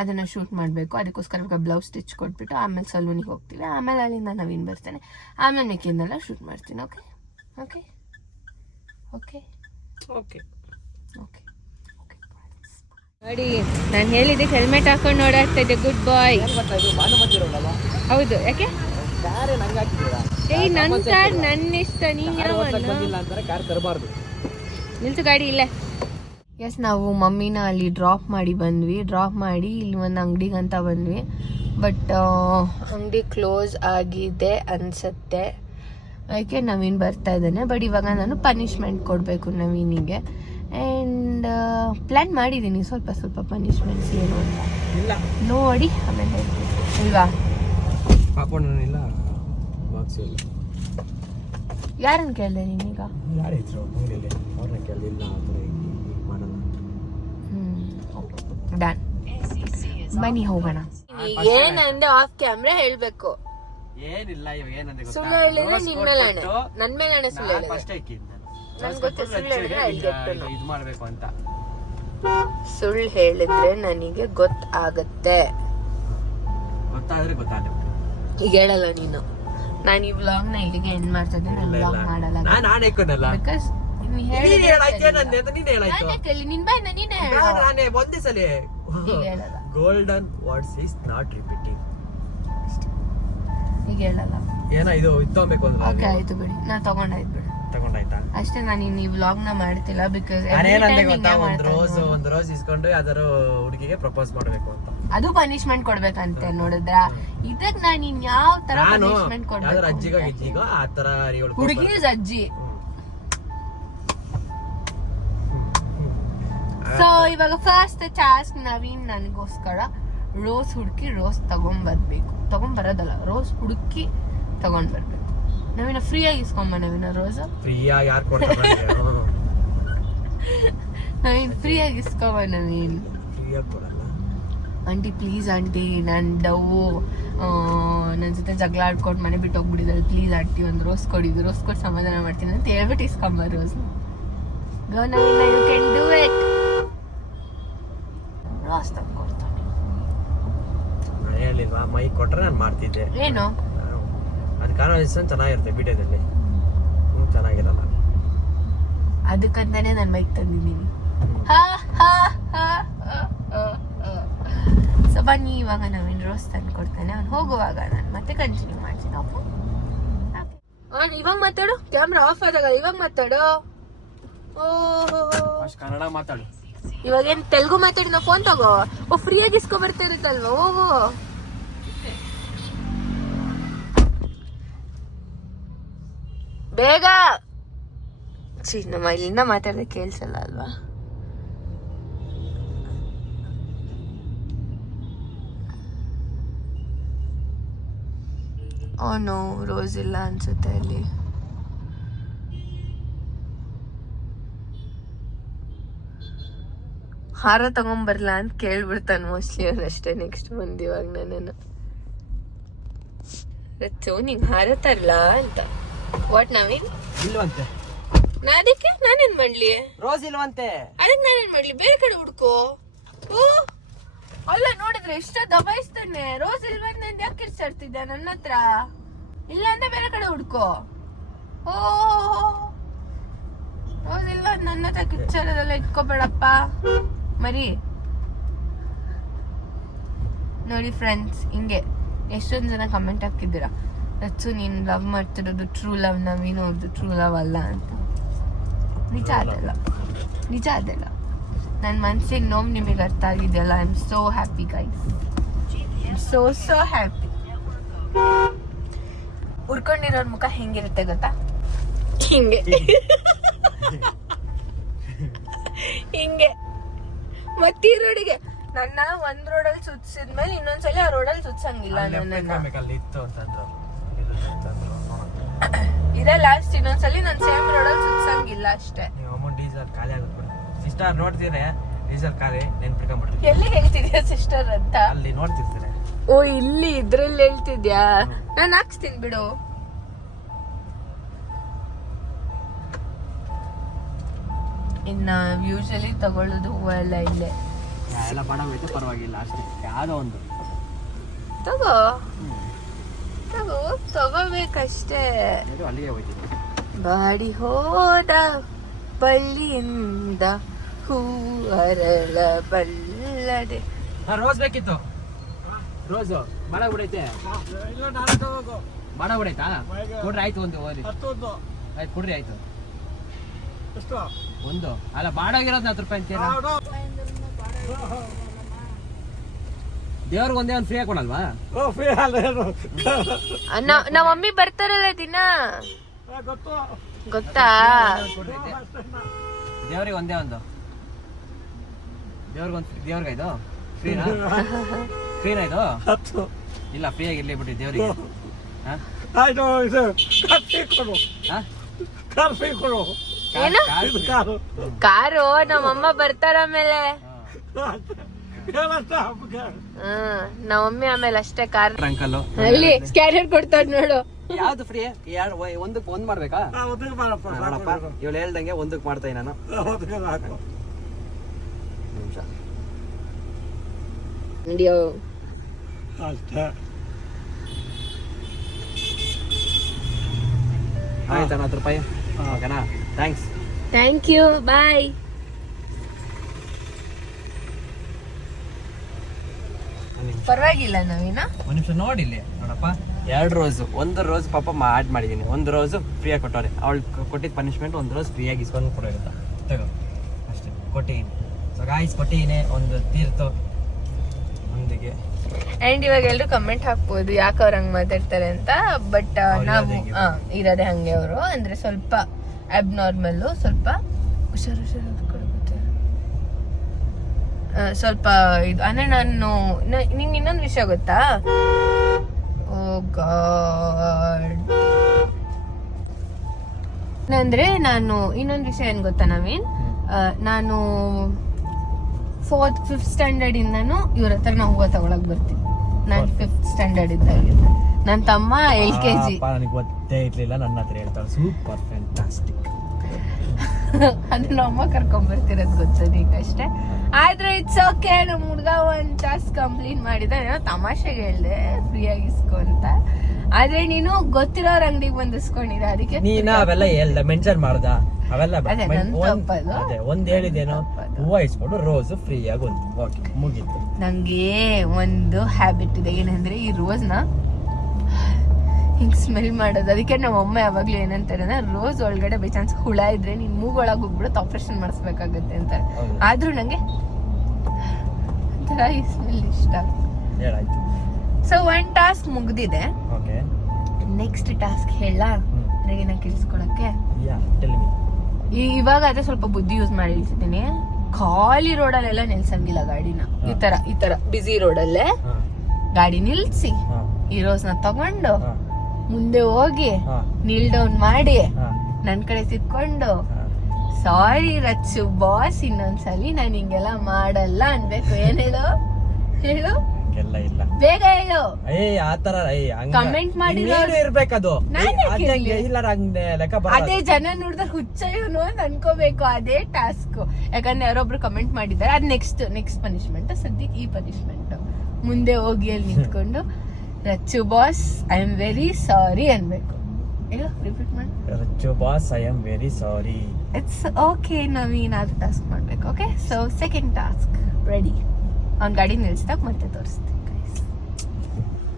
ಅದನ್ನು ಶೂಟ್ ಮಾಡಬೇಕು. ಅದಕ್ಕೋಸ್ಕರ ಇವಾಗ ಬ್ಲೌಸ್ ಸ್ಟಿಚ್ ಕೊಟ್ಬಿಟ್ಟು ಆಮೇಲೆ ಸಲೂನಿಗೆ ಹೋಗ್ತೀವಿ. ಆಮೇಲೆ ಅಲ್ಲಿಂದ ನವೀನ್ ಬರ್ತಾನೆ. ಆಮೇಲೆ ಮಿಕ್ಕಿದ್ದೆಲ್ಲ ಶೂಟ್ ಮಾಡ್ತೀನಿ. Okay okay okay okay okay okay ನೋಡಿ, ನಾನು ಹೇಳಿದ್ದೆ ಹೆಲ್ಮೆಟ್ ಹಾಕೊಂಡು ಓಡಾಡ್ತಾ ಇದ್ದೆ. ಗುಡ್ ಬಾಯ್. ಹೌದು, ಯಾಕೆ? ಏಯ್, ನನ್ನ ಕಾರ್ ನನ್ನ ಇಷ್ಟ. ನೀನು ನಿಲ್ಸು ಗಾಡಿ ಇಲ್ಲೇ. ಎಸ್, ನಾವು ಮಮ್ಮಿನ ಅಲ್ಲಿ ಡ್ರಾಪ್ ಮಾಡಿ ಬಂದ್ವಿ. ಡ್ರಾಪ್ ಮಾಡಿ ಇಲ್ಲಿ ಒಂದು ಅಂಗಡಿಗೆ ಅಂತ ಬಂದ್ವಿ. ಬಟ್ ಅಂಗಡಿ ಕ್ಲೋಸ್ ಆಗಿದೆ ಅನಿಸುತ್ತೆ. ಅದಕ್ಕೆ ನವೀನ್ ಬರ್ತಾ ಇದ್ದಾನೆ. ಬಟ್ ಇವಾಗ ನಾನು ಪನಿಷ್ಮೆಂಟ್ ಕೊಡಬೇಕು ನವೀನಿಗೆ. ಆ್ಯಂಡ್ ಪ್ಲ್ಯಾನ್ ಮಾಡಿದ್ದೀನಿ ಸ್ವಲ್ಪ ಪನಿಷ್ಮೆಂಟ್ಸ್ ಏನು ಅಂತ ನೋಡಿ ಆಮೇಲೆ ಹೇಳ್ತೀನಿ ಇಲ್ವಾ? ಯಾರನ್ನು ಕೇಳಿದೆ ನೀನೀಗ? ಡನ್, ಬನ್ನಿ ಹೋಗೋಣ. ಏನಂದ್ರೆ ಆಫ್ ಕ್ಯಾಮ್ರಾ ಹೇಳ್ಬೇಕು. ಏನಿಲ್ಲ, ಇವಾಗ ಏನಂದ್ರೆ ಸುಳ್ಳು ಹೇಳಿದ್ರೆ ನಿನ್ ಮೇಲೆ ಹಣೆ, ನನ್ ಮೇಲೆ ಹಣೆ. ಸುಳ್ಳು ಹೇಳಿದ್ರೆ ಇದು ಮಾಡ್ಬೇಕು ಅಂತ. ಸುಳ್ಳು ಹೇಳಿದ್ರೆ ನನಗೆ ಗೊತ್ತಾಗತ್ತೆ. ಗೊತ್ತಾದ್ರೆ ಗೊತ್ತಾಗುತ್ತೆ. ಈಗ ಹೇಳಲ್ಲ ನೀನು. ನಾನು ಈ ವ್ಲಾಗ್ ನ ಇಲ್ಲಿಗೆ ಎಂಡ್ ಮಾಡ್ತಾ ಇದ್ದೆ. ನಾನು ವ್ಲಾಗ್ ಮಾಡಲ್ಲ because golden words is not repeating. ಈಗ ಹೇಳಲ್ಲ. ಏನೋ ಇದು ಇತ್ತೋಬೇಕು ಅಂದ್ರೆ ಓಕೆ ಆಯ್ತು ಬಿಡಿ, ನಾ ತಗೊಂಡಾಯ್ತು ಬಿಡಿ. ತಗೊಂಡಾಯ್ತಾ ಅಷ್ಟೇ. ನಾನು ಈ ವ್ಲಾಗ್ ನ ಮಾಡ್ತಿಲ್ಲ ಬಿಕಾಸ್ ಒಂದು ರೋಸ್ ಇಸ್ಕೊಂಡು ಯಾವ್ದಾರು ಹುಡುಗಿಗೆ ಪ್ರಪೋಸ್ ಮಾಡ್ಬೇಕು ಅಂತ. ಅದು ಪನಿಷ್ಮೆಂಟ್ ಕೊಡ್ಬೇಕಂತೆ. ನೋಡಿದ್ರ ಇದಕ್ ನಾನು ಇನ್ ಯಾವ ತರ ಪನಿಷ್ಮೆಂಟ್ ಕೊಡ್ಬೇಕು? ಅಜ್ಜಿಗೋ ಆ ತರ ಹುಡುಗಿ ಅಜ್ಜಿ. ಸೊ ಇವಾಗ ಫಸ್ಟ್ ಟಾಸ್ಕ್ ನವೀನ್ ನನಗೋಸ್ಕರ ರೋಸ್ ಹುಡುಕಿ ರೋಸ್ ತಗೊಂಡ್ಬರೋದಲ್ಲ, ರೋಸ್ ಹುಡುಕಿ ತಗೊಂಡ್ಬರ್ಬೇಕು. ನವೀನ ಫ್ರೀಯಾಗಿ ಇಸ್ಕೊಂಬ. ನವೀನ ರೋಸ್ ಫ್ರೀಯಾಗಿ ಯಾರು ಕೊಡ್ತಾರೆ? ನವೀನ್ ಫ್ರೀಯಾಗಿ ಇಸ್ಕೊಂಬ. ನವೀನ್ ಫ್ರೀಯಾಗಿ ಕೊಡಲ್ಲ. ಆಂಟಿ ಪ್ಲೀಸ್ ಆಂಟಿ, ನನ್ನ ಡವ್ವು ನನ್ನ ಜೊತೆ ಜಗಳ ಆಡ್ಕೊಂಡು ಮನೆ ಬಿಟ್ಟು ಹೋಗ್ಬಿಟ್ಟಿದ್ದಾಳೆ. ಪ್ಲೀಸ್ ಆಂಟಿ ಒಂದು ರೋಸ್ ಕೊಡಿದ್ದು, ರೋಸ್ ಕೊಟ್ಟು ಸಮಾಧಾನ ಮಾಡ್ತೀನಿ ಅಂತ ಹೇಳ್ಬಿಟ್ಟು ಇಸ್ಕೊಂಬ rose. Go Naveena, you can do it. Rose ತಗೊಂಡ್ಕೊಡ್ತಾನೆ. ನಾನು ಹೇಳಿಲ್ವಾ, ಮೈ ಕೊಟ್ರೆ ನಾನು ಮಾಡ್ತಿದ್ದೆ. ಏನು ಅದು ಕಾನ್ವರ್ಸೇಷನ್ ಚೆನ್ನಾಗಿರುತ್ತೆ ವಿಡಿಯೋದಲ್ಲಿ, ಚೆನ್ನಾಗಿರಲ್ಲ. ಅದಕ್ಕಂತಾನೆ ನಾನು ಬೈಕ್ ತಂದಿದ್ದೀನಿ. ಸೊ ಬನ್ನಿ, ಇವಾಗ ನವೀನ್ ರೋಸ್ ತಂದು ಕೊಡ್ತಾನೆ. ಅವ್ನು ಹೋಗುವಾಗ ನಾನು ಮತ್ತೆ ಕಂಟಿನ್ಯೂ ಮಾಡ್ತೀನಿ. ಓಕೆ, ಇವಾಗ ಮಾತಾಡು. ಕ್ಯಾಮ್ರಾ ಆಫ್ ಆದಾಗ ಇವಾಗ ಮಾತಾಡು. ಕನ್ನಡ ಮಾತಾಡು. ಇವಾಗ ಏನ್ ತೆಲುಗು ಮಾತಾಡಿ ನಾವು ಫೋನ್ ತಗೋ. ಫ್ರೀಯಾಗಿ ಇಸ್ಕೊ ಬರ್ತಾ ಇರುತ್ತಲ್ವ. ಹೋಗು. ಬೇಗ. ನಮ್ಮ ಇಲ್ಲಿಂದ ಮಾತಾಡಿದ್ರೆ ಕೇಳಿಸಲ್ಲ ಅಲ್ವಾ. ನೋ, ರೋಸ್ ಇಲ್ಲ ಅನ್ಸುತ್ತೆ ಅಲ್ಲಿ. ಹಾರ ತಗೊಂಬರ್ಲ ಅಂತ ಕೇಳ್ಬಿಡ್ತಾನೆ ಮೋಸ್ಟ್ಲಿ ಅವನಷ್ಟೇ. ನೆಕ್ಸ್ಟ್ ಬಂದು ಇವಾಗ ನನ್ನನ್ನು ರಚ್ಚು ನಿಂಗೆ ಹಾರ ತರ್ಲಾ ಅಂತ. ವಾಟ್ ನವೀನ್? ಇಲ್ವಂತೆ. ಅದಕ್ಕೆ ನಾನೇನ್ ಮಾಡ್ಲಿ? ರೋಸ್ ಇಲ್ವಂತೆ. ಅದಕ್ಕೆ ನಾನೇನ್ ಮಾಡ್ಲಿ? ಬೇರೆ ಕಡೆ ಹುಡ್ಕೋ. ಅಲ್ಲ, ನೋಡಿದ್ರೆ ಇಷ್ಟ ದಬಾಯಿಸ್ತಾನೆ. ರೋಸ್ ಇಲ್ವಂತ ಯಾಕೆ ಕಿರ್ಚಾಡ್ತಿದ್ದ ನನ್ನ ಹತ್ರ? ಇಲ್ಲ ಅಂದ್ರೆ ಬೇರೆ ಕಡೆ ಹುಡ್ಕೋ. ರೋಸ್ ಇಲ್ವ ನನ್ನ ಹತ್ರ ಕಿರ್ಚಾಡೋದೆಲ್ಲ ಇಟ್ಕೋಬೇಡಪ್ಪ ಮರಿ. ನೋಡಿ ಫ್ರೆಂಡ್ಸ್, ಹಿಂಗೆ ಎಷ್ಟೊಂದು ಜನ ಕಮೆಂಟ್ ಹಾಕಿದ್ದೀರಾ, ರಚ್ಚು ನೀನು ಲವ್ ಮಾಡ್ತಿರೋದು ಟ್ರೂ ಲವ್, ನವೀನು ಅವ್ರದ್ದು ಟ್ರೂ ಲವ್ ಅಲ್ಲ ಅಂತ. ನಿಜ ಅದಲ್ಲ, ನಿಜ ಅದಲ್ಲ. ನನ್ನ ಮನ್ಸಿನ ನೋವು ನಿಮಗೆ ಅರ್ಥ ಆಗಿದೆಯಲ್ಲ. I am so happy guys, so happy. ಉರ್ಕೊಂಡಿರೋರ್ ಮುಖ ಹೆಂಗಿರುತ್ತೆ ಗೊತ್ತಾ? ಹಿಂಗೆ ಹಿಂಗೆ. ಮತ್ತೆ ಈ ರೋಡಿಗೆ ನನ್ನ ಒಂದ್ ರೋಡಲ್ಲಿ ಸುತ್ಸಿದ್ಮೇಲೆ ಇನ್ನೊಂದ್ಸಲಿ ಆ ರೋಡಲ್ಲಿ ಸುತ್ಸಂಗಿಲ್ಲ ನನ್ನ. ಇದೇ ಲಾಸ್ಟ್. ಇನ್ನೊಂದ್ಸಲಿ ನಾನು ಸೇಮ್ ರೋಡಲ್ಲಿ ಸುತ್ಸಂಗಿಲ್ಲ ಅಷ್ಟೇ. ಡೀಸೆಲ್ ಖಾಲಿ ಆಗುತ್ತೆ ಸಿಸ್ಟರ್. ನೋಡ್ತೀರಾ ಡೀಸೆಲ್ ಖಾಲಿ ನೆನ್ಪಿಟ್ಕೊಂಡ್ಬಿಡ್ರಿ. ಎಲ್ಲಿ ಹೇಳ್ತಿದ್ಯಾ ಸಿಸ್ಟರ್ ಅಂತ? ಅಲ್ಲಿ ನೋಡ್ತಿರ್ತೀರ. ಓ, ಇಲ್ಲಿ ಇದ್ರಲ್ಲಿ ಹೇಳ್ತಿದ್ಯಾ? ನಾನು ಹಾಕ್ಸ್ತೀನಿ ಬಿಡು. ಇನ್ನ ಯೂಶಲಿ ತಗೊಳ್ಳೋದು ಹೂವು ಎಲ್ಲ ಇಲ್ಲೇ. ಎಲ್ಲ ಬಡ ಬಿಟ್ಟು ಪರವಾಗಿಲ್ಲ ಅಷ್ಟೇ. ಯಾವ್ದೋ ಒಂದು ತಗೋ ತಗೋಬೇಕಷ್ಟೇ. ಅಲ್ಲಿಗೆ ಹೋಗ್ತೀನಿ. ಬಾಡಿ ಹೋದ ಬಳ್ಳಿಯಿಂದ ಹೂ ಅರಳ ಬಲ್ಲದೆ. ರೋಸ್ ಬೇಕಿತ್ತು. ರೋಸು ಬಾಡ ಬಿಡೈತೆ. ಬಾಡ ಬಿಡೈತಾ? ಕೊಡ್ರಿ ಆಯ್ತು. ಒಂದು ಓದಿ ಆಯ್ತು, ಕೊಡ್ರಿ ಆಯ್ತು. ಒಂದು ಅಲ್ಲ, ಬಾಡಾಗಿರೋದು 10 ರೂಪಾಯಿ ಅಂತೀರ. ದೇವ್ರಿಗೆ ಒಂದೇ ಒಂದು ಫ್ರೀ ಹಾಕೊಳಲ್ವಾ? ನಮ್ಮ ಮಮ್ಮಿ ಬರ್ತಾರಲ್ಲ ದಿನ, ಗೊತ್ತಾ? ದೇವ್ರಿಗೆ ಒಂದೇ ಒಂದು. ದೇವ್ರಿಗೆ ಇದು ಫ್ರೀನಾ? ಫ್ರೀನಾ ಇದು? ಇಲ್ಲ, ಫ್ರೀ ಆಗಿರ್ಲಿ ಬಿಟ್ರಿ ದೇವ್ರಿಗೆ. ಕಾರು ನಮ್ಮಮ್ಮ ಬರ್ತಾರ ಆಮೇಲೆ. ನಮ್ಮಮ್ಮಿ ಆಮೇಲೆ ಅಷ್ಟೇ ಕಾರ್. ಅಂಕಲ್ ಅಲ್ಲಿ ಸ್ಕ್ಯಾನರ್ ಕೊಡ್ತಾರ ನೋಡು. ಯಾವ್ದು ಫ್ರೀ? ಒಂದಕ್ಕೆ ಒಂದ್ ಮಾಡ್ಬೇಕಾ? ನೋಡಪ್ಪ, ಇವಳು ಹೇಳ್ದಂಗೆ ಒಂದಕ್ಕೆ ಮಾಡ್ತೀನಿ ನಾನು. ನಿಮಿಷ ನಡಿಯೋ. ಆಯ್ತಾ 10 ರೂಪಾಯಿ? ಓಕೆನಾ? ಥ್ಯಾಂಕ್ಸ್. ಥ್ಯಾಂಕ್ ಯು, ಬಾಯ್. ಪರವಾಗಿಲ್ಲ ನವೀನ. ಒಂದ್ ನಿಮಿಷ ನೋಡಿ ಇಲ್ಲಿ ನೋಡಪ್ಪ. 2 ರೋಸ್, ಒಂದು ರೋಸ್ ಪಾಪ ಆಡ್ ಮಾಡಿದೀನಿ, ಒಂದು ರೋಸ್ ಫ್ರೀಯಾಗಿ ಕೊಟ್ಟವ್ರೆ. ಅವಳು ಕೊಟ್ಟಿದ್ದ ಪನಿಷ್ಮೆಂಟ್ ಒಂದು ರೋಸ್ ಫ್ರೀಯಾಗಿ ಇಸ್ಕೊಂಡು ಕೊಡೋಗಿತ್ತ. ತಗೋ ಅಷ್ಟೇ, ಕೊಟ್ಟಿದ್ದೀನಿ. ಸೊ ಗಾಯ್ಸ್, ಕೊಟ್ಟಿದ್ದೀನಿ ಒಂದು ತೀರ್ತು ಒಂದಿಗೆ. ಅಂಡ್ ಇವಾಗ ಎಲ್ರು ಕಮೆಂಟ್ ಹಾಕ್ಬೋದು ಯಾಕೆ ಅವ್ರು ಹಂಗ್ ಮಾತಾಡ್ತಾರೆ ಅಂತ. ಬಟ್ ನಾವು ಇರೋದೇ ಹಂಗೆ. ಅವರು ಅಂದ್ರೆ ಸ್ವಲ್ಪ ಅಬ್ನಾರ್ಮಲ್, ಸ್ವಲ್ಪ ಹುಷಾರು ಕೊಡುತ್ತೆ, ಸ್ವಲ್ಪ ಇದು. ಅಂದ್ರೆ ನಾನು ನಿಂಗೆ ಇನ್ನೊಂದು ವಿಷಯ ಗೊತ್ತಾ? ಓ ಗಾಡ್. ಅಂದ್ರೆ ನಾನು ಇನ್ನೊಂದು ವಿಷಯ ಏನ್ ಗೊತ್ತಾ ನವೀನ್? ನಾನು 4th 5th ಸ್ಟ್ಯಾಂಡರ್ಡ್ ಇಂದಾನು ಇವ್ರ ಹತ್ರ ನಾವು ಹೂವು ತಗೊಳಕ್ ಬರ್ತೀನಿ. ನಾನು 5th ಸ್ಟ್ಯಾಂಡರ್ಡ್ ಇದ್ದಾಗಿಂದ. ನನ್ನ ತಮ್ಮ LKG. ನನಗೆ ಗೊತ್ತೇ ಇರ್ಲಿಲ್ಲ, ನನ್ನ ಹತ್ರ ಹೇಳ್ತಾಳೆ ಸೂಪರ್ ಫ್ಯಾಂಟಾಸ್ಟಿಕ್. ಅದನ್ನ ಅಮ್ಮ ಕರ್ಕೊಂಡ್ ಬರ್ತಿರೋದು ಗೊತ್ತದ ಈಗ ಅಷ್ಟೇ. ಆದ್ರೆ ಇಟ್ಸ್ ಓಕೆ. ನಮ್ಮ ಹುಡ್ಗ ಒಂದ್ ಟಾಸ್ಕ್ ಕಂಪ್ಲೀಟ್ ಮಾಡಿದ. ಏನೋ ತಮಾಷೆಗೆ ಹೇಳ್ದೆ ಫ್ರೀಯಾಗಿ ಇಸ್ಕೊ ಅಂತ. ಆದ್ರೆ ನೀನು ಗೊತ್ತಿರೋರ್ ಅಂಗಡಿಗೆ ಬಂದು ಇಸ್ಕೊಂಡಿದ್ದೆ ಅದಕ್ಕೆ ನೀನ ಅವೆಲ್ಲ ಎಲ್ಲ ಮೆನ್ಷನ್ ಮಾಡ್ದ ಅವೆಲ್ಲ ಬೇಡ. ಅದೇ ನನ್ ತಪ್ಪದು. ಅದೇ ಒಂದ್ ಹೇಳಿದೇನೋ ಹೂವ ಇಸ್ಕೊಂಡು ರೋಸ್ ಫ್ರೀ ಆಗಿ ಒಂದು ಓಕೆ ಮುಗೀತು. ನಂಗೆ ಒಂದು ಹ್ಯಾಬಿಟ್ ಇದೆ, ಏನಂದ್ರೆ ಈ ರೋಸ್ನ ಹಿಂಗ್ ಸ್ಮೆಲ್ ಮಾಡೋದು. ಅದಕ್ಕೆ ನಮ್ಮ ಅಮ್ಮ ಯಾವಾಗ್ಲೂ ಏನಂತಾರೆ ಅಂದ್ರೆ ರೋಸ್ ಒಳಗಡೆ ಬೈ ಚಾನ್ಸ್ ಹುಳ ಇದ್ರೆ ನೀನ್ ಮೂಗೊಳಗ್ ಹೋಗ್ಬಿಟ್ಟು ಆಪರೇಷನ್ ಮಾಡಿಸ್ಬೇಕಾಗತ್ತೆ ಅಂತಾರೆ. ಆದ್ರೂ ನಂಗೆ ಒಂಥರ ಈ ಸ್ಮೆಲ್ ಇಷ್ಟ. ಹೇಳಾಯ್ತು. ಸೊ ಒನ್ ಟಾಸ್ಕ್ ಮುಗ್ದಿದೆ. ಓಕೆ ನೆಕ್ಸ್ಟ್ ಟಾಸ್ಕ್ ಹೇಳ ನನಗೆ ಕೇಳಿಸ್ಕೊಳಕ್ಕೆ. ಯಾ ಟೆಲ್ ಮೀ. ಇವಾಗ ಅದೇ ಸ್ವಲ್ಪ ಬುದ್ಧಿ ಯೂಸ್ ಮಾಡಿ ಹೇಳ್ತಿದ್ದೀನಿ. ಖಾಲಿ ರೋಡಲ್ಲೆಲ್ಲ ನಿಲ್ಸಂಗಿಲ್ಲ ಗಾಡಿನ. ಈ ತರ ಬಿಸಿ ರೋಡಲ್ಲೇ ಗಾಡಿ ನಿಲ್ಸಿ ಈ ರೋಸ್ನ ತಗೊಂಡು ಮುಂದೆ ಹೋಗಿ ನೀಲ್ ಡೌನ್ ಮಾಡಿ ನನ್ ಕಡೆ ಸಿಕ್ಕೊಂಡು ಸಾರಿ ರಚ್ಚು ಬಾಸ್, ಇನ್ನೊಂದ್ಸಲಿ ನಾನು ಹಿಂಗೆಲ್ಲ ಮಾಡಲ್ಲ ಅನ್ಬೇಕು. ಏನ್ ಹೇಳು ಹೇಳು ಎಲ್ಲ ಇಲ್ಲ ಬೇಗ ಹೇಳು. ಆತರ ಕಮೆಂಟ್ ಮಾಡಿರೋರು ಇರ್ಬೇಕದು. ಅದೇ ಜನ ನೋಡಿದ್ರೆ ಹುಚ್ಚ ಇವನು ಅಂತ ಅನ್ಕೋಬೇಕು. ಅದೇ ಟಾಸ್ಕ್. ಯಾಕಂದ್ರೆ ಯಾರೊಬ್ರು ಕಮೆಂಟ್ ಮಾಡಿದ್ದಾರೆ. ಅದ್ ನೆಕ್ಸ್ಟ್ ಪನಿಷ್ಮೆಂಟ್. ಸದ್ಯಕ್ಕೆ ಈ ಪನಿಷ್ಮೆಂಟ್ ಮುಂದೆ ಹೋಗಿ ಅಲ್ಲಿ ನಿಂತ್ಕೊಂಡು Rachchu boss I am very sorry ಅನ್ಬೇಕು. ಹೇಳು ರಿಪೀಟ್ ಮಾಡಿ. Rachchu boss I am very sorry. It's okay. Naveen ಅದು ಟಾಸ್ಕ್ ಮಾಡ್ಬೇಕು. Okay so second task ready. ಅವ್ನ ಗಾಡಿ ನಿಲ್ಸಿದಾಗ ಮತ್ತೆ ತೋರಿಸ್ತೀನಿ.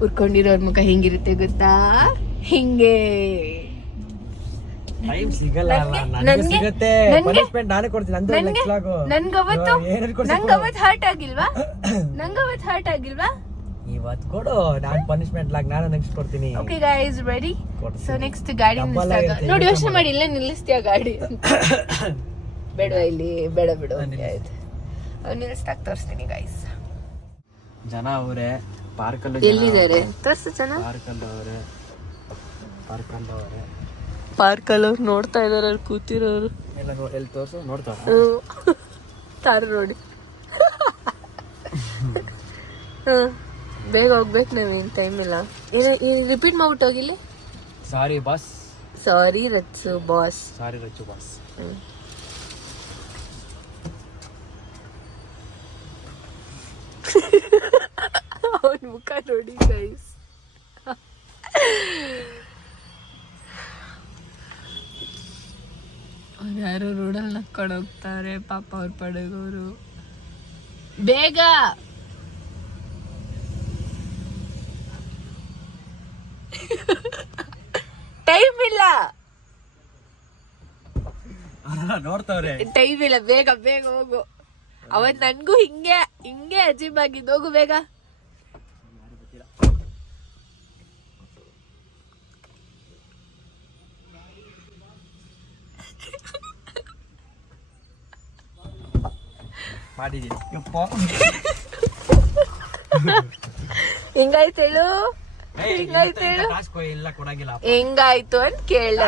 ಉರ್ಕೊಂಡಿರೋರ್ ಮುಖ ಹೆಂಗಿರುತ್ತೆ ಗೊತ್ತಾ? ಹಿಂಗೆ ಟೈಮ್ ಸಿಗಲ್ಲ. ನನಗೆ ಸಿಗುತ್ತೆ ಪನಿಷ್ಮೆಂಟ್ ನಾನೇ ಕೊಡ್ತೀನಿ. ನಂದು ನೆಕ್ಸ್ಟ್ ಲಾಗ್. ನಂಗವತ್ತು ಹರ್ಟ್ ಆಗಿಲ್ವಾ? ನಂಗವತ್ತು ಹರ್ಟ್ ಆಗಿಲ್ವಾ? ಇವತ್ತು ಕೊಡು. ನಾನು ಪನಿಷ್ಮೆಂಟ್ ಲಾಗ್ ನಾನು ನೆಕ್ಸ್ಟ್ ಕೊಡ್ತೀನಿ. Okay guys ready. So next ಗಾಡಿ ನಿಲ್ಲಿಸಿದಾಗ ನೋಡಿ ಯೋಚನೆ ಮಾಡಿ ಇಲ್ಲೇ ನಿಲ್ಲಿಸ್ತೀಯ ಗಾಡಿ. ಬೇಡವಾ ಇಲ್ಲಿ? ಬೇಡ ಬಿಡು. ಆಯ್ತು ನಿಲ್ಲಿಸ್ದಾಗ ತೋರಿಸ್ತೀನಿ ಗೈಸ್. ಜನ ಅವರೇ ಪಾರ್ಕಲ್ಲಿ ಎಲ್ಲಿದ್ದಾರೆ ತೋರಿಸು ಜನ. ಪಾರ್ಕಲ್ಲಿ ಅವ್ರು ನೋಡ್ತಾ ಇದಾರೆ. ಅಲ್ಲಿ ಕೂತಿರೋರು ಎಲ್ಲಿ ತೋರ್ಸು ನೋಡ್ತಾರ ತಾರ ನೋಡಿ. ಬೇಗ ಹೋಗ್ಬೇಕು ನವೀನ್, ಟೈಮ್ ಇಲ್ಲ. ರಿಪೀಟ್ ಮಾಡ್ಬಿಟ್ಟು ಹೋಗಿಲ್ಲಿ. Sorry boss. Sorry Rachu boss. Sorry Rachu boss. ಅವನ ಮುಖ ನೋಡಿ ಗೈಸ್. ಅವ್ರು ಯಾರು ರೋಡಲ್ಲಿ ನಕ್ಕೊಂಡು ಹೋಗ್ತಾರೆ ಪಾಪ. ಅವ್ರ ಪಡಗೋರು. ಬೇಗ ಟೈಮ್ ಇಲ್ಲ. ನೋಡ್ತಾವ್ರೆ ಟೈಮ್ ಇಲ್ಲ. ಬೇಗ ಬೇಗ ಹೋಗು. ಅವತ್ ನನ್ಗೂ ಹಿಂಗೆ ಅಜೀಬ್ ಆಗಿದ್ದು. ಹೋಗು ಬೇಗ. ಮಾಡಿದೀನಿ. ಹಿಂಗಾಯ್ತು ಹೇಳು. ಹೆಂಗಾಯ್ತು ಅಂತ ಕೇಳ.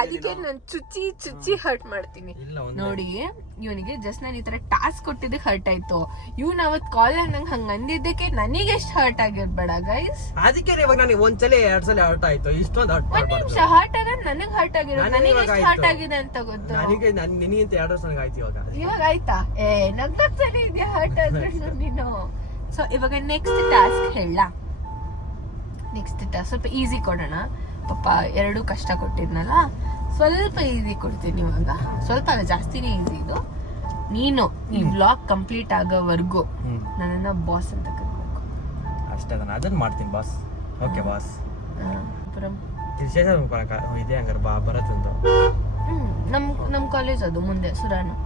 ಅದಕ್ಕೆ ನಾನು ಚುಚ್ಚಿ ಹರ್ಟ್ ಮಾಡ್ತೀನಿ ನೋಡಿ. ಇವನಿಗೆ ಜಸ್ಟ್ ನಾನು ಈ ತರ ಟಾಸ್ಕ್ ಕೊಟ್ಟಿದ್ದಕ್ಕೆ ಹರ್ಟ್ ಆಯ್ತು. ಇವ್ನ ಅವತ್ ಕಾಲೇಜ್ ನಂಗೆ ಹಂಗ ಅಂದಿದ್ದಕ್ಕೆ ನನಗೆ ಎಷ್ಟು ಹರ್ಟ್ ಆಗಿರ್ಬೇಡ ಗೈಸ್. ಅದಕ್ಕೆ ಇವಾಗ ನನಗೆ ಒಂದ್ಸಲ 2 ಸಲ ಹರ್ಟ್ ಆಯ್ತು. ಇಷ್ಟೊಂದು ಹರ್ಟ್ ನಿಮಿಷ ಹರ್ಟ್ ಆಗ ನನಗ್ ಹರ್ಟ್ ಆಗಿರೋದು. ನನಗೆ ಎಷ್ಟು ಹರ್ಟ್ ಆಗಿದೆ ಅಂತ ಗೊತ್ತು. ನನಗೆ ನಿನಗಿಂತ 2 ಸಲ ಆಯ್ತು ಇವಾಗ ಆಯ್ತಾ? ನಗ್ತಾನೆ ಇದೆಯಾ ಹರ್ಟ್ ಆದ್ರೆ ನೀನು. ಸೊ ಇವಾಗ ನೆಕ್ಸ್ಟ್ ಟಾಸ್ಕ್ ಹೇಳ. ನೆಕ್ಸ್ಟ್ ಟಾಸ್ಕ್ ಸ್ವಲ್ಪ ಈಸಿ ಕೊಡೋಣ. ಪಾಪ 2 ಕಷ್ಟ ಕೊಟ್ಟಿದ್ನಲ್ಲ, ಸ್ವಲ್ಪ ಈಸಿ ಕೊಡ್ತೀನಿ ಇವಾಗ. ಸ್ವಲ್ಪ ಅಲ್ಲ ಜಾಸ್ತಿನೇ ಈಸಿ ಇದು. ನೀನು ಈ ವ್ಲಾಗ್ ಕಂಪ್ಲೀಟ್ ಆಗೋವರೆಗೂ ನನ್ನನ್ನ ಬಾಸ್ ಅಂತ ಕರಿಬೇಕು ಅಷ್ಟೇ. ಅದನ್ನ ಮಾಡ್ತೀನಿ ಬಾಸ್. Okay boss. ಇದೆ ಹಂಗಾರೆ ಬರತ್ ಅಂತ. ನಮ್ ಕಾಲೇಜ್ ಅದು ಮುಂದೆ ಸುರಾನು.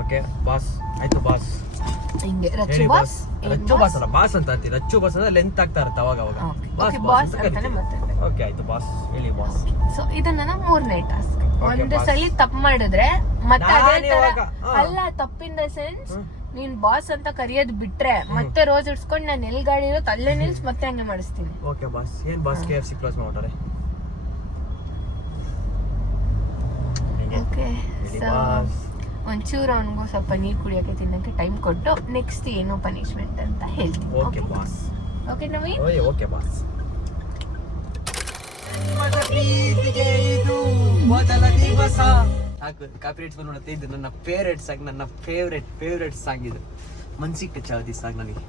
ಓಕೆ ಬಾಸ್ ಆಯ್ತು ಬಾಸ್. ಹಿಂಗೆ ರಚ್ಚು ಬಾಸ್. ರಚ್ಚು ಬಾಸ್ ಅಲ್ಲ ಬಾಸ್ ಅಂತ ಅಂತೀವಿ. ರಚ್ಚು ಬಾಸ್ ಅಂದ್ರೆ ಲೆಂತ್ ಆಗ್ತಾ ಇರುತ್ತೆ ಅವಾಗ ಬಾಸ್ ಬಾಸ್ ಅಂತಾನೆ ಮಾತಾಡ್ಬೇಕು. ಓಕೆ ಆಯ್ತು ಬಾಸ್ ಹೇಳಿ ಬಾಸ್. ಸೊ ಇದನ್ನ ನಾನು 3ನೇ ಟಾಸ್ಕ್. ಒಂದು ಸಲ ತಪ್ಪು ಮಾಡಿದ್ರೆ ಮತ್ತೆ ಅದೇ ತರ ಅಲ್ಲ. ತಪ್ಪಿನ ಸೆನ್ಸ್ ನೀನ್ ಬಾಸ್ ಅಂತ ಕರಿಯೋದ್ ಬಿಟ್ರೆ ಮತ್ತೆ ರೋಸ್ ಇಡ್ಸ್ಕೊಂಡು ನಾನು ಎಲ್ಲಿ ಗಾಡಿ ಇರೋದು ಅಲ್ಲೇ ನಿಲ್ಸ್ ಮತ್ತೆ ಹಂಗೆ ಮಾಡಿಸ್ತೀನಿ. Okay boss. ಏನ್ ಬಾಸ್ KFC ಕ್ಲೋಸ್ ಮಾಡ್ತಾರೆ. ಓಕೆ ಸೊ ಒಂಚೂರು ಅವನಿಗೂ ಸ್ವಲ್ಪ ನೀರು ಕುಡಿಯೋಕೆ ತಿನ್ನಕ್ಕೆ ಟೈಮ್ ಕೊಟ್ಟು ನೆಕ್ಸ್ಟ್ ಏನು ಪನಿಷ್ಮೆಂಟ್ ಅಂತ ಹೇಳ್ತೀನಿ. Okay boss. Okay Naveen. Okay boss. ಮೊದಲ ದಿವಸ ಸಾಕು. ಕಾಪಿರೇಟ್ಸ್ ಬಂದ್ಬಿಡುತ್ತೆ. ಇದು ನನ್ನ ಫೇವ್ರೇಟ್ ಸಾಂಗ್. ನನ್ನ ಫೇವ್ರೇಟ್ ಸಾಂಗ್ ಇದು. ಮನ್ಸಿಗೆ ಟಚ್ ಆಗುತ್ತೆ ಈ ಸಾಂಗ್ ನನಗೆ.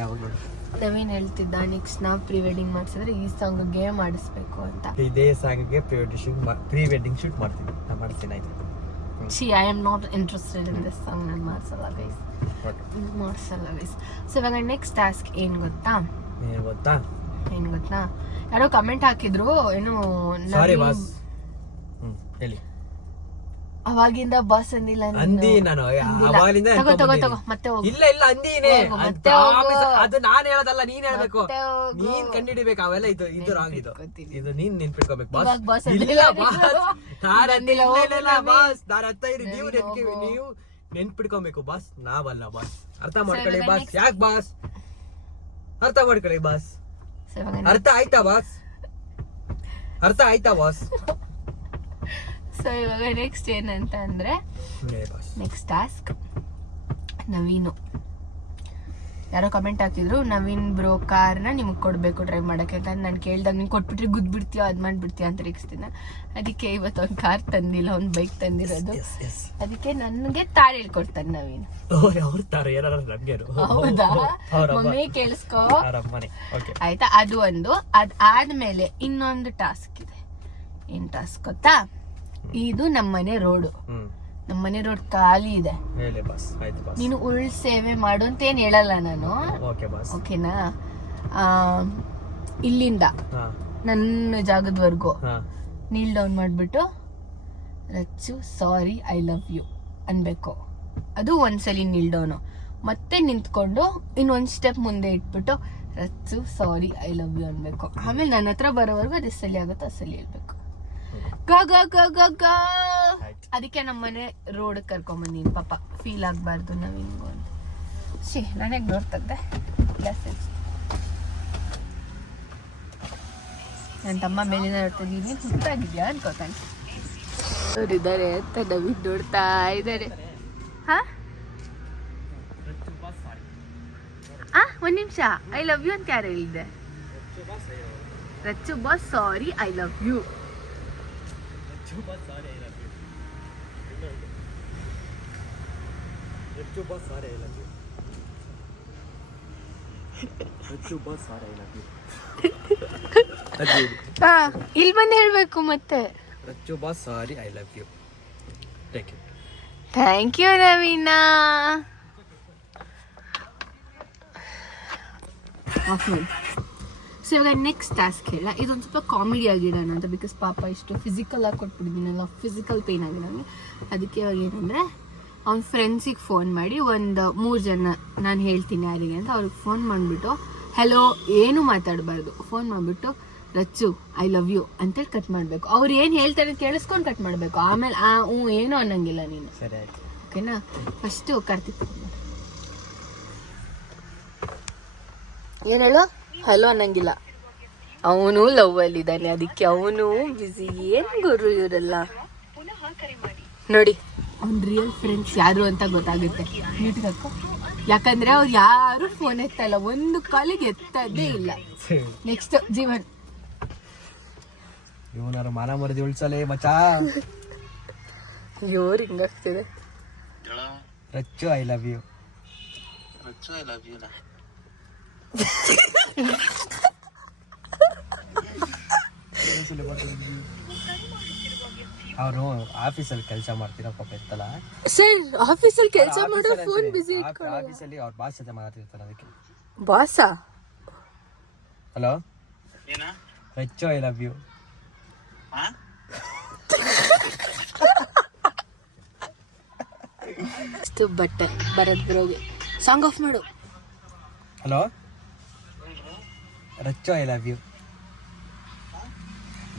ಯಾವಾಗ ನೋಡಿ ನವೀನ್ ಹೇಳ್ತಿದ್ದ ನೆಕ್ಸ್ಟ್ ನಾವು ಪ್ರೀ ವೆಡ್ಡಿಂಗ್ ಮಾಡಿಸಿದ್ರೆ ಈ ಸಾಂಗ್ಗೆ ಮಾಡಿಸ್ಬೇಕು ಅಂತ. ಇದೇ ಸಾಂಗಿಗೆ ಪ್ರೀ ವೆಡ್ಡಿಂಗ್ ಶೂಟ್ ಮಾಡ್ತೀನಿ. ನಾನು ಮಾಡ್ತೀನಿ ಆಯ್ತು. I am not interested in this song. ನಾನು ಮಾಡಿಸಲ್ಲ ಗೈಸ್. ಸೊ ಇವಾಗ ನೆಕ್ಸ್ಟ್ ಟಾಸ್ಕ್ ಏನು ಗೊತ್ತಾ? ಯಾರೋ ಕಮೆಂಟ್ ಹಾಕಿದ್ರು ಏನು ಸಾರಿ ಬಾಸ್. ಹೇಳಿ. ಅವಾಗಿಂದ ಬಾಸ್ ಅಂದಿಲ್ಲ ಅಂದಿ ನಾನು ಅವಾಗಿಂದ ತಗೋ ಮತ್ತೆ ಹೋಗು. ಇಲ್ಲ ಅಂದಿನೇ ಅದು ನಾನು ಹೇಳೋದಲ್ಲ, ನೀನ್ ಹೇಳ್ಬೇಕು. ನೀನ್ ಕಂಡಿಡಿಬೇಕು ಅವೆಲ್ಲ. ಇದು ರಾಂಗ್. ಇದು ನೀನ್ ನೆನ್ಪಿಟ್ಕೋಬೇಕು ಬಾಸ್. ಇಲ್ಲ ಬಾಸ್ ನಾನು ಅಂದಿಲ್ಲ ಬಾಸ್. ನಾನು ಅರ್ಥ ಇರಿ ನೀವು ನೆನ್ಪಿಟ್ಕೋಬೇಕು ಬಾಸ್, ನಾವಲ್ಲ ಬಾಸ್. ಅರ್ಥ ಮಾಡ್ಕೊಳ್ಳಿ ಬಾಸ್. ಯಾಕೆ ಬಾಸ್? ಅರ್ಥ ಮಾಡ್ಕೊಳ್ಳಿ ಬಾಸ್. ಅರ್ಥ ಆಯ್ತಾ ಬಾಸ್? ಸೊ ಇವಾಗ ನೆಕ್ಸ್ಟ್ ಏನಂತ ಅಂದ್ರೆ ನೆಕ್ಸ್ಟ್ ಟಾಸ್ಕ್ ನವೀನು ಯಾರೋ ಕಮೆಂಟ್ ಹಾಕಿದ್ರು, ನವೀನ್ ಬ್ರೋ ಕಾರ್ನ ನಿಮಗೆ ಕೊಡಬೇಕು ಡ್ರೈವ್ ಮಾಡೋಕ್ಕೆ ಅಂತ. ನಾನು ಕೇಳ್ದಾಗ ನೀನು ಕೊಟ್ಬಿಟ್ರೆ ಗುದ್ಬಿಡ್ತೀಯೋ ಅದು ಮಾಡಿಬಿಡ್ತೀಯ ಅಂತ ರೇಗಿಸ್ತೀನ. ಅದಕ್ಕೆ ಇವತ್ತು ಒಂದು ಕಾರ್ ತಂದಿಲ್ಲ, ಒಂದು ಬೈಕ್ ತಂದಿರೋದು. ಅದಕ್ಕೆ ನನಗೆ ತಾರ ಹೇಳ್ಕೊಡ್ತಾನೆ ನವೀನ್. ಹೌದಾ ಮಮ್ಮಿ ಕೇಳಿಸ್ಕೋ ಆಯ್ತಾ? ಅದು ಒಂದು. ಅದಾದ್ಮೇಲೆ ಇನ್ನೊಂದು ಟಾಸ್ಕ್ ಇದೆ. ಏನ್ ಟಾಸ್ಕ್ ಗೊತ್ತಾ? ಇದು ನಮ್ಮನೆ ರೋಡು. ನಮ್ಮನೆ ರೋಡ್ ಖಾಲಿ ಇದೆ. ನೀನು ಉಳ್ ಸೇವೆ ಮಾಡು ಅಂತ ಏನ್ ಹೇಳಲ್ಲ ನಾನು, ಓಕೆನಾ? ಇಲ್ಲಿಂದ ನನ್ನ ಜಾಗದವರೆಗೂ ನೀಲ್ ಡೌನ್ ಮಾಡ್ಬಿಟ್ಟು Rachchu sorry I love you ಅನ್ಬೇಕು. ಅದು ಒಂದ್ಸಲಿ ನೀಲ್ ಡೌನು. ಮತ್ತೆ ನಿಂತ್ಕೊಂಡು ಇನ್ನೊಂದ್ ಸ್ಟೆಪ್ ಮುಂದೆ ಇಟ್ಬಿಟ್ಟು Rachchu sorry I love you ಅನ್ಬೇಕು. ಆಮೇಲೆ ನನ್ನ ಹತ್ರ ಬರೋವರೆಗೂ ಅದು ಸಲಿ ಆಗುತ್ತೋ ಅಸಲಿ ಹೇಳ್ಬೇಕು. ಅದಕ್ಕೆ ನಮ್ಮನೆ ರೋಡ್ ಕರ್ಕೊಂಬಂದಿನಿ. ಪಾಪ ಫೀಲ್ ಆಗ್ಬಾರ್ದು ನವೀನ್ಗೂ ಅಂತ. ನನಗೆ ನೋಡ್ತದ್ದೆ ನನ್ನ ತಮ್ಮ ಮೇಲಿನ ನೋಡ್ತಿದ್ದೀನಿ. ಹುಟ್ಟಾಗಿದ್ಯಾ ಅನ್ಕೋತಾನೆ. ಅವ್ರಿದ್ದಾರೆ ಅಂತ ನವೀನ್ ನೋಡ್ತಾ ಇದ್ದಾರೆ. ಒಂದ್ ನಿಮಿಷ. ಐ ಲವ್ ಯು ಅಂತ ಯಾರು ಹೇಳಿದ್ದೆ? Rachchu boss sorry I love you. ಇಲ್ಲಿ ಬಂದು ಹೇಳ್ಬೇಕು ಮತ್ತೆ. Rachchu boss sorry I love you. Thank you Naveena. So ಇವಾಗ ನೆಕ್ಸ್ಟ್ ಟಾಸ್ಕ್ ಹೇಳ. ಇದೊಂದು ಸ್ವಲ್ಪ ಕಾಮಿಡಿ ಆಗಿಡೋಣ ಅಂತ. ಬಿಕಾಸ್ ಪಾಪ ಇಷ್ಟು ಫಿಸಿಕಲ್ ಆಗಿ ಕೊಟ್ಬಿಟ್ಟಿದ್ದೀನಲ್ಲ, ಫಿಸಿಕಲ್ ಪೇನ್ ಆಗಿದೆ ನನಗೆ. ಅದಕ್ಕೆ ಇವಾಗ ಏನಂದರೆ ಅವ್ನ ಫ್ರೆಂಡ್ಸಿಗೆ ಫೋನ್ ಮಾಡಿ ಒಂದು 3 ಜನ ನಾನು ಹೇಳ್ತೀನಿ ಯಾರಿಗೆ ಅಂತ ಅವ್ರಿಗೆ ಫೋನ್ ಮಾಡಿಬಿಟ್ಟು ಹೆಲೋ ಏನು ಮಾತಾಡಬಾರ್ದು. ಫೋನ್ ಮಾಡಿಬಿಟ್ಟು ರಚ್ಚು ಐ ಲವ್ ಯು ಅಂತೇಳಿ ಕಟ್ ಮಾಡಬೇಕು. ಅವ್ರು ಏನು ಹೇಳ್ತಾರೆ ಕೇಳಿಸ್ಕೊಂಡು ಕಟ್ ಮಾಡಬೇಕು. ಆಮೇಲೆ ಏನೂ ಅನ್ನಂಗಿಲ್ಲ ನೀನು, ಓಕೆನಾ? ಫಸ್ಟು ಕಾರ್ತಿಕ್ ಏನು ಹೇಳು? ಹಲೋ ಅನ್ನಂಗಿಲ್ಲ. ಅವನು ಲವ್ ಅಲ್ಲಿದ್ದಾನೆ, ಅದಕ್ಕೆ ಅವನು ಬಿಸಿ. ಏನ್ ಗುರು ಇವರೆಲ್ಲ ನೋಡಿ. ಅವ್ನ ರಿಯಲ್ ಫ್ರೆಂಡ್ಸ್ ಯಾರು ಅಂತ ಗೊತ್ತಾಗುತ್ತೆ. ನೀಟ್ಗಕ್ಕೋ, ಯಾಕಂದ್ರೆ ಅವ್ರು ಯಾರು ಫೋನ್ ಎತ್ತಲ್ಲ, ಒಂದು ಕಾಲಿಗೆ ಎತ್ತದೇ ಇಲ್ಲ. ನೆಕ್ಸ್ಟ್ ಜೀವನ್. ಇವನಾರು ಮಾನ ಮರದಿ ಉಳ್ಸಲೇ ಮಚಾ. ಇವ್ರು ಹಿಂಗಾಗ್ತಿದೆ. Rachu I love you. ಅವರು ಆಫೀಸಲ್ಲಿ ಕೆಲಸ ಮಾಡ್ತೀರಾ ಪಾಪ ಎತ್ತಲ್ಲ. ಸರ್ ಆಫೀಸಲ್ಲಿ ಕೆಲಸ ಮಾಡೋ ಫೋನ್ ಬಿಸಿ ಇಟ್ಕೊಳ್ಳಿ. ಆಫೀಸಲ್ಲಿ ಅವ್ರ ಬಾಸ್ ಜೊತೆ ಮಾತಾಡ್ತಿರ್ತಾರೆ, ಅದಕ್ಕೆ. ಬಾಸಾ? Hello Rachu I love you. ಬಟ್ಟೆ ಭರತ್ ಬ್ರೋಗೆ ಸಾಂಗ್ ಆಫ್ ಮಾಡು. Hello Rachu I love you.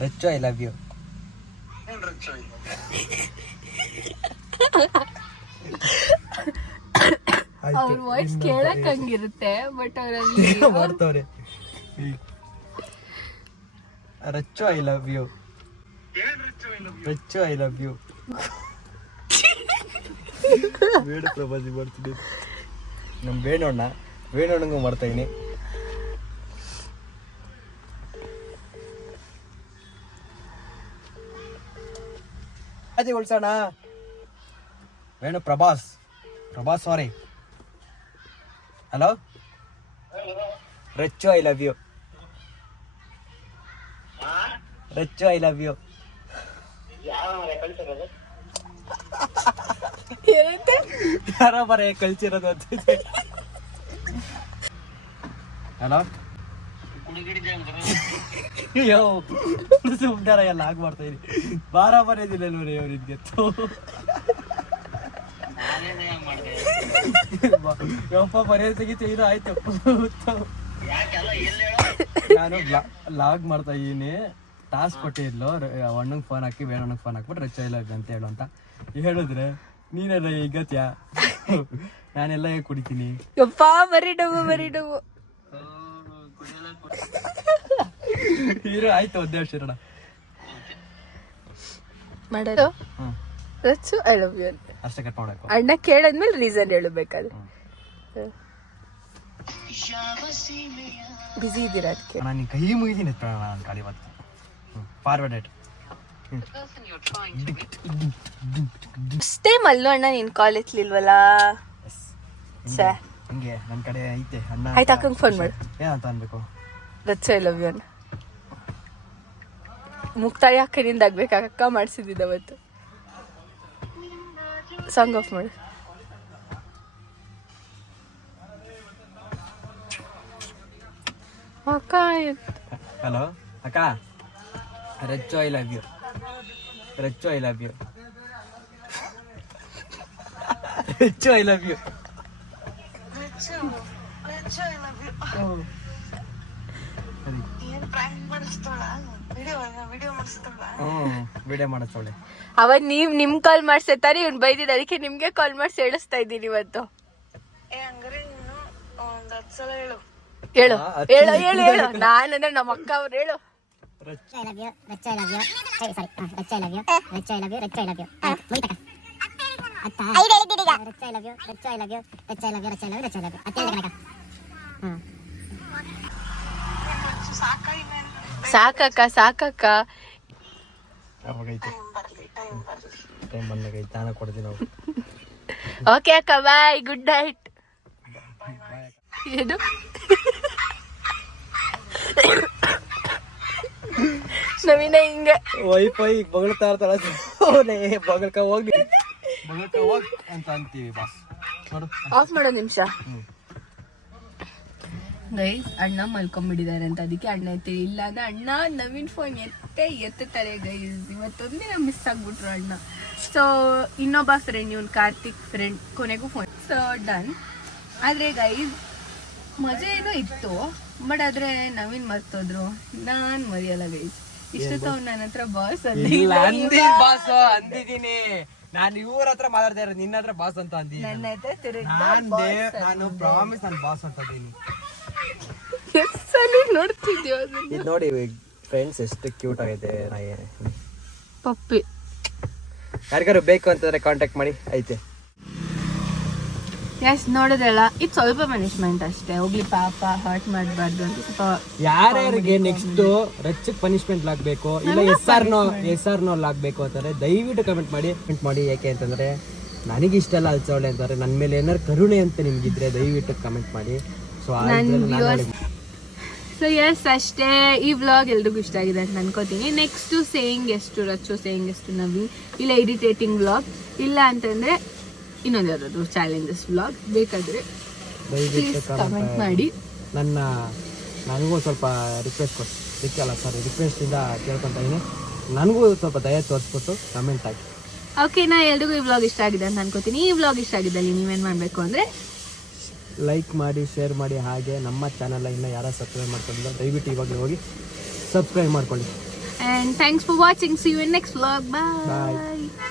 Rachu I love you. ಅವ್ರ ವಾಯ್ಸ್ ಕೇಳಕ್ ಹಂಗಿರುತ್ತೆ, ಬಟ್ ಅವರಲ್ಲಿ ಮಾಡ್ತವ್ರೆ. Rachu I love you. Rachu I love you. ಬೇಡ ಪ್ರಭಾಜಿ ಮಾಡ್ತೀನಿ. ನಮ್ಮ ವೇಣೋಣ್ಣಂಗೂ ಮಾಡ್ತಾ ಇದೀನಿ. ಅದೇ ಉಳ್ಸೋಣ. Venu Prabhas sorry. Hello Rachu I love you. Rachu I love you. ಯಾರೋ ಬರ ಕಳ್ಸಿರೋದು ಅಂತಿದೆ. ಹಲೋ ಅಯ್ಯೋ ಸುಮ್ನಾರ ಎಲ್ಲ ಆಗ್ ಮಾಡ್ತಾ ಇದೀನಿ. ಬಾರ ಬರೋದಿಲ್ಲ ನೋಡಿ ಅವ್ರಿಗೆ. ಯಪ್ಪ ಬರೆಯೋದು ತೆಗಿತು ಇದು ಆಯ್ತು. ನಾನು ಲಾಗ್ ಮಾಡ್ತಾ ಇದೀನಿ. ಟಾಸ್ಕ್ ಕೊಟ್ಟಿದ್ಲು ಅಣ್ಣಂಗೆ ಫೋನ್ ಹಾಕಿ ಬೇಡಣ್ಣಂಗೆ ಫೋನ್ ಹಾಕ್ಬಿಟ್ಟು ರಚ್ಚ ಇಲ್ಲ ಅಂತ ಹೇಳು ಅಂತ ಹೇಳಿದ್ರೆ ನೀನೆಲ್ಲ ಈಗತ್ಯಾ ನಾನೆಲ್ಲ ಹೇಗೆ ಕುಡಿತೀನಿ. ಯಪ್ಪ ಬರೀ ಡಬ್ಬು ಹೀರೋ ಆಯ್ತು ಒಂದೇ ವರ್ಷ ಇರೋಣ ಮಾಡೋದು. ರಚ್ಚು ಐ ಲವ್ ಯು ಅಂತ ಅಷ್ಟೇ ಕಟ್ ಮಾಡಬೇಕು. ಅಣ್ಣ ಕೇಳದ್ಮೇಲೆ ರೀಸನ್ ಹೇಳಬೇಕಾದ್ರೆ. ಬಿಸಿ ಇದ್ದೀರಾ ಅದಕ್ಕೆ? ನಾನು ಕೈ ಮುಗಿದೀನಿ ನಾನು ಗಾಡಿ ಇವತ್ತು. Forward it. ಅಷ್ಟೇ ಮಲ್ಲು ಅಣ್ಣ ನೀನ್ ಕಾಲೇಜ್ ಇಲ್ವಲ್ಲ. ಹಂಗೆ ನನ್ನ ಕಡೆ ಐತೆ ಅಣ್ಣ. ಆಯ್ತು ಅಕ್ಕಂಗೆ ಫೋನ್ ಮಾಡು. ಏನಂತ ಅನ್ಬೇಕು? ರಚ್ಚು ಐ ಲವ್ ಯು ಅಣ್ಣ. ಮುಕ್ತಾಯ ಅಕ್ಕನಿಂದ ಆಗ್ಬೇಕಾಗ ಅಕ್ಕ ಮಾಡಿಸಿದ್ದಿದ್ದ ಅವತ್ತು. ಸಾಂಗ್ ಆಫ್ ಮಾಡು. ಅಕ್ಕ ಹಲೋ ಅಕ್ಕ, Rachu I love you. Rachu I love you. Rachu I love you. Video ಮಾಡಿಸ್ತೋಳೆ. ಅವತ್ ನೀವ್ ನಿಮ್ ಕಾಲ್ ಮಾಡ್ಸೇತಾರೆ ಇವ್ನ್ ಬೈದಿದ್, ಅದಕ್ಕೆ ನಿಮ್ಗೆ ಕಾಲ್ ಮಾಡಿಸಿ ಹೇಳಿಸ್ತಾ ಇದ್ದೀನಿ ಇವತ್ತು. ಹೇಳು ಹೇಳು ಹೇಳು ಹೇಳು. ನಾನಂದ್ರೆ ನಮ್ಮ ಅಕ್ಕ ಅವ್ರು ಹೇಳು. ಸಾಕಕ್ಕ ಸಾಕಕ್ಕ. ಟೈಮ್ ಬಂದಾಗೈತೆ ನಾನು ಕೊಡ್ತೀನಿ. ಓಕೆ ಅಕ್ಕ ಬಾಯ್, ಗುಡ್ ನೈಟ್. ಏನು ನವೀನ ಹಿಂಗೆ ವೈಫೈ ಬಗಳ್ತಾ ಇರ್ತಾಳ. ಬಗಳ್ಕ ಹೋಗಿ ಅಂತ ಅಂತೀವಿ ಬಾಸ್. ಆಫ್ ಮಾಡೋ ನಿಮಿಷ. ಗೈಸ್ ಅಣ್ಣ ಮಲ್ಕೊಂಡ್ಬಿಟ್ಟಿದ್ದಾರೆ ಅಂತ ಅದಕ್ಕೆ ಅಣ್ಣ ಎತ್ತಿ ಇಲ್ಲ ಅಂದ್ರೆ ಅಣ್ಣ ನವೀನ್ ಫೋನ್ ಎತ್ತುತ್ತಾರೆ ಗೈಸ್. ಇವತ್ತೊಂದಿನ ಮಿಸ್ ಆಗ್ಬಿಟ್ರು ಅಣ್ಣ. ಸೊ ಇನ್ನೊಬ್ಬ ಫ್ರೆಂಡ್ ಇವನ್ ಕಾರ್ತಿಕ್ ಫ್ರೆಂಡ್ ಕೊನೆಗೂ ಫೋನ್. So done. ಆದ್ರೆ ಗೈಸ್ ಮಜಾ ಏನೋ ಇತ್ತು, ಬಟ್ ಆದ್ರೆ ನವೀನ್ ಮರ್ತೋದ್ರು. ನಾನ್ ಮರಿಯಲ್ಲ ಗೈಸ್. ಇಷ್ಟೊತ್ತು ಅವ್ನು ನನ್ನ ಹತ್ರ ಬಾಸ್ ಬಾಸ್ ಅಂದಿದ್ದೀನಿ. ನಾನು ಇವ್ರ ಹತ್ರ ಮಾತಾಡ್ತಾ ಇರೋದು, ನಿನ್ನ ಹತ್ರ ಬಾಸ್ ಅಂತ ಅಂದಿ. ನನ್ನ ಹತ್ರ ನಾನು ಪ್ರಾಮಿಸ್ ನಾನು ಬಾಸ್ ಅಂತ ಇದೀನಿ. ನೋಡ್ತಿದ್ಯೋ ಇದು ನೋಡಿ ಫ್ರೆಂಡ್ಸ್ ಎಷ್ಟು ಕ್ಯೂಟ್ ಆಗೈತೆ. ಪಪ್ಪಿ ಯಾರಿಗಾರು ಬೇಕು ಅಂತಂದ್ರೆ ಕಾಂಟ್ಯಾಕ್ಟ್ ಮಾಡಿ, ಐತೆ. ಎಸ್ ನೋಡೋದಲ್ಲ, ಇದು ಸ್ವಲ್ಪ ಪನಿಷ್ಮೆಂಟ್ ಅಷ್ಟೇ. ಹೋಗ್ಲಿ ಪಾಪ ಹರ್ಟ್ ಮಾಡಬಾರ್ದು ಅಂತ ಸ್ವಲ್ಪ. ಯಾರ್ಯಾರಿಗೆ ನೆಕ್ಸ್ಟ್ ರಚ್ಚಕ್ ಪನಿಷ್ಮೆಂಟ್ ಆಗ್ಬೇಕು ಇಲ್ಲ ಎಸ್ ಆರ್ ನೋ ಆಗ್ಬೇಕು ಅಂತಾರೆ ದಯವಿಟ್ಟು ಕಮೆಂಟ್ ಮಾಡಿ. ಯಾಕೆ ಅಂತಂದ್ರೆ ನನಗೆ ಇಷ್ಟ ಅಲ್ಲ ಅಲ್ಸವಳೆ ಅಂತಾರೆ. ನನ್ನ ಮೇಲೆ ಏನಾರು ಕರುಣೆ ಅಂತ ನಿಮ್ಗಿದ್ರೆ ದಯವಿಟ್ಟು ಕಮೆಂಟ್ ಮಾಡಿ. ಸೊ ಎಸ್ ಅಷ್ಟೇ. ಈ ವ್ಲಾಗ್ ಎಲ್ರಿಗೂ ಇಷ್ಟ ಆಗಿದೆ ಅಂತ ಅನ್ಕೋತೀನಿ. ನೆಕ್ಸ್ಟ್ ಸೇಯಿಂಗ್ ಎಷ್ಟು ರಚ್ಚು, ಸೇಯಿಂಗ್ ಎಷ್ಟು ನವೀನ್, ಇಲ್ಲ ಇರಿಟೇಟಿಂಗ್ ವ್ಲಾಗ್, ಇಲ್ಲ ಅಂತಂದ್ರೆ ಇನ್ನೊಂದು ಯಾವ್ದಾದ್ರು ಚಾಲೆಂಜಸ್ ವ್ಲಾಗ್ ಬೇಕಾದ್ರೆ ಕಮೆಂಟ್ ಮಾಡಿ. ನನಗೂ ಸ್ವಲ್ಪ ರಿಕ್ವೆಸ್ಟ್ ರಿಕ್ವೆಸ್ಟ್ ಇಂದ ಕೇಳ್ಕೊಂತ ಇದೀನಿ. ನನಗೂ ಸ್ವಲ್ಪ ದಯ ತೋರಿಸ್ಬಿಟ್ಟು ಕಮೆಂಟ್ ಹಾಕಿ. ಓಕೆ, ನಾ ಎಲ್ರಿಗೂ ಈ ವ್ಲಾಗ್ ಇಷ್ಟ ಆಗಿದೆ ಅಂತ ಅನ್ಕೋತೀನಿ. ಈ ವ್ಲಾಗ್ ಇಷ್ಟ ಆಗಿದ್ದಲ್ಲಿ ನೀವೇನ್ ಮಾಡ್ಬೇಕು ಅಂದ್ರೆ ಲೈಕ್ ಮಾಡಿ, ಶೇರ್ ಮಾಡಿ. ಹಾಗೆ ನಮ್ಮ ಚಾನಲ್ ಇನ್ನ ಯಾರು ಸಬ್ಸ್ಕ್ರೈಬ್ ಮಾಡ್ಕೊಂಡಿಲ್ಲ ದಯವಿಟ್ಟು ಇವಾಗಲೇ ಹೋಗಿ ಸಬ್ಸ್ಕ್ರೈಬ್ ಮಾಡ್ಕೊಳ್ಳಿ. And thanks for watching. See you in next vlog. Bye.